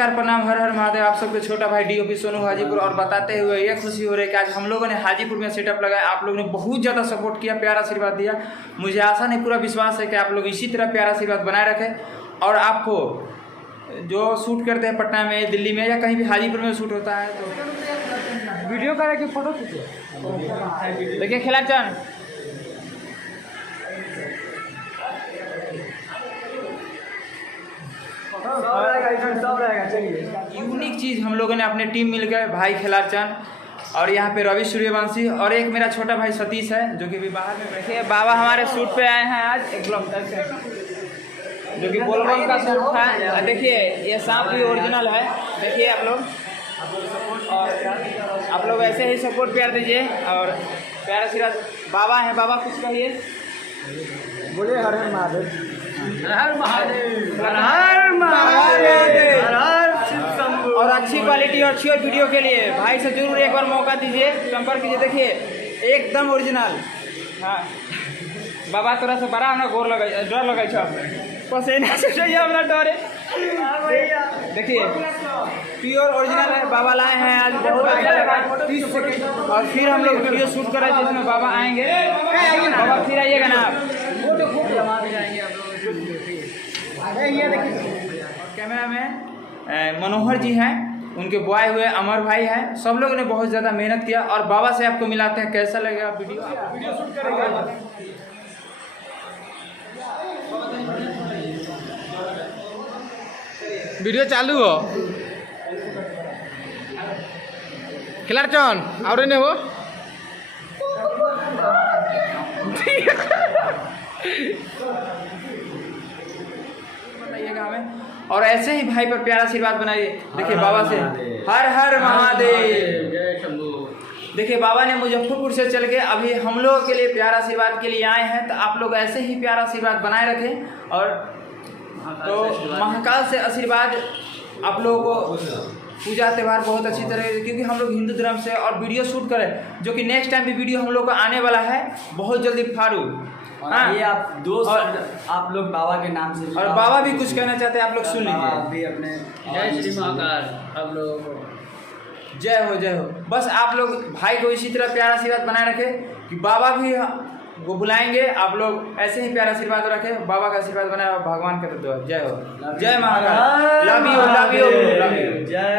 नमस्कार, प्रणाम, हर हर महादेव। आप सबके छोटा भाई डीओपी सोनू हाजीपुर। और बताते हुए ये खुशी हो रही है कि आज हम लोगों ने हाजीपुर में सेटअप लगाया। आप लोगों ने बहुत ज़्यादा सपोर्ट किया, प्यारा आशीर्वाद दिया। मुझे आशा नहीं, पूरा विश्वास है कि आप लोग इसी तरह प्यारा आशीर्वाद बनाए रखें। और आपको जो शूट करते हैं पटना में, दिल्ली में, या कहीं भी हाजीपुर में शूट होता है तो वीडियो करें कि फोटो खींचे। देखिए खिलाचंद, यूनिक चीज़ हम लोगों ने अपने टीम मिलकर, भाई खिलाचंद और यहाँ पे रवि सूर्यवंशी और एक मेरा छोटा भाई सतीश है जो कि भी बाहर में बैठे हैं। बाबा हमारे शूट पे आए हैं आज, एक ब्लॉगर से जो कि बोलबम का शूट था। देखिए ये सांप भी ओरिजिनल है, देखिए आप लोग। और आप लोग ऐसे ही सपोर्ट प्यार दीजिए और प्यार आशीर्वाद। बाबा हैं, बाबा कुछ कहिए। बोले हर हर महादेव, हर महादेव, हर महादेव, और अच्छी क्वालिटी और अच्छी वीडियो के लिए भाई से जरूर एक बार मौका दीजिए, संपर्क कीजिए। देखिए एकदम ओरिजिनल। हाँ बाबा, थोड़ा सा बड़ा हमरा गोर लगे, डर लगे पसीना से चाहिए हमरा डरे। देखिए प्योर ओरिजिनल है, बाबा लाए हैं आज। बहुत अच्छा लगा 30 सेकंड। और फिर हम लोग वीडियो शूट कर रहे हैं जिसमें बाबा आएंगे। बाबा फिर आइएगा ना आप। कैमरा में मनोहर जी हैं, उनके बॉय हुए अमर भाई हैं। सब लोगों ने बहुत ज़्यादा मेहनत किया। और बाबा से आपको मिलाते हैं, कैसा लगेगा वीडियो शूट करेंगे। वीडियो चालू हो खिलाचन और ने हो बताइएगा हमें। और ऐसे ही भाई पर प्यारा आशीर्वाद बनाइए। देखिए बाबा से हर हर महादेव, जय शंभू। देखिए बाबा ने मुजफ्फरपुर से चल के अभी हम लोगों के लिए प्यारा आशीर्वाद के लिए आए हैं। तो आप लोग ऐसे ही प्यारा आशीर्वाद बनाए रखें। और तो महाकाल से आशीर्वाद आप लोगों को। पूजा त्यौहार बहुत अच्छी तरह, क्योंकि हम लोग हिंदू धर्म से और वीडियो शूट करें, जो कि नेक्स्ट टाइम भी वीडियो हम लोग को आने वाला है बहुत जल्दी फाड़ू। हाँ, ये आप दोस्त आप लोग बाबा के नाम से, और बाबा भी कुछ कहना चाहते हैं, आप लोग सुन लीजिए। भी अपने जय श्री महाकाल। आप लोगों को जय हो, जय हो। बस आप लोग भाई को इसी तरह प्यारा आशीर्वाद बनाए रखें कि बाबा भी वो बुलाएंगे। आप लोग ऐसे ही प्यारा आशीर्वाद रखें, बाबा का आशीर्वाद बनाए, भगवान का दुआ। जय हो, जय Mahakal. Love you, love you, love you. जय।